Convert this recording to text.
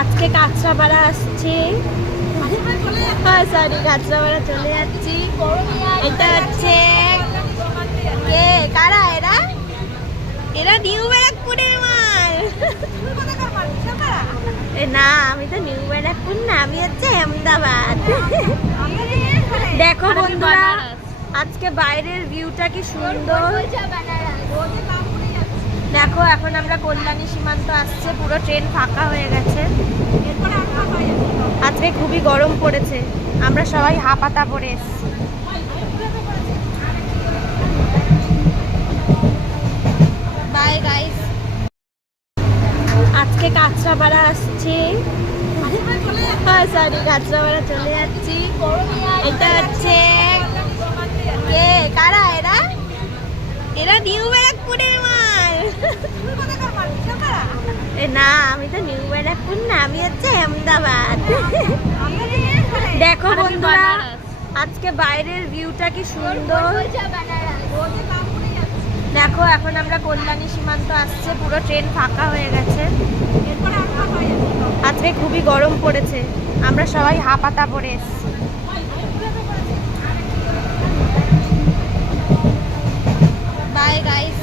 আজকে কাঁচরাপাড়া আসছি, সরি কাঁচরাপাড়া চলে যাচ্ছি। এটা হচ্ছে কে, কারা এরা? এরা নিউ ব্যারাকপুরের মাল। না আমি তো নিউ ব্যারাকপুর না, আমি হচ্ছে আহমেদাবাদ। দেখো বন্ধুরা আজকে বাইরের ভিউটা কি সুন্দর দেখো। এখন আমরা কল্যাণী সীমান্ত আসছে, পুরো ট্রেন ফাঁকা হয়ে গেছে। আজকে খুবই গরম পড়েছে, আমরা সবাই হাফাতা পরে এসেছি। বাই গাইস, আজকে কাঁচরাপাড়া আসছি, সরি কাঁচরাপাড়া চলে যাচ্ছি। এটা হচ্ছে কে, কারা এরা? এরা নিউ ব্যারাকপুরের মাল। না আমি তো নিউ ব্যারাকপুর না, আমি হচ্ছে আহমেদাবাদ। দেখো বন্ধুরা আজকে বাইরের ভিউটা কি সুন্দর দেখো। এখন আমরা কল্যাণী সীমান্ত আসছে, পুরো ট্রেন ফাঁকা হয়ে গেছে। আজকে খুবই গরম পড়েছে, আমরা সবাই হাফাতা পরে এসেছি। Bye guys.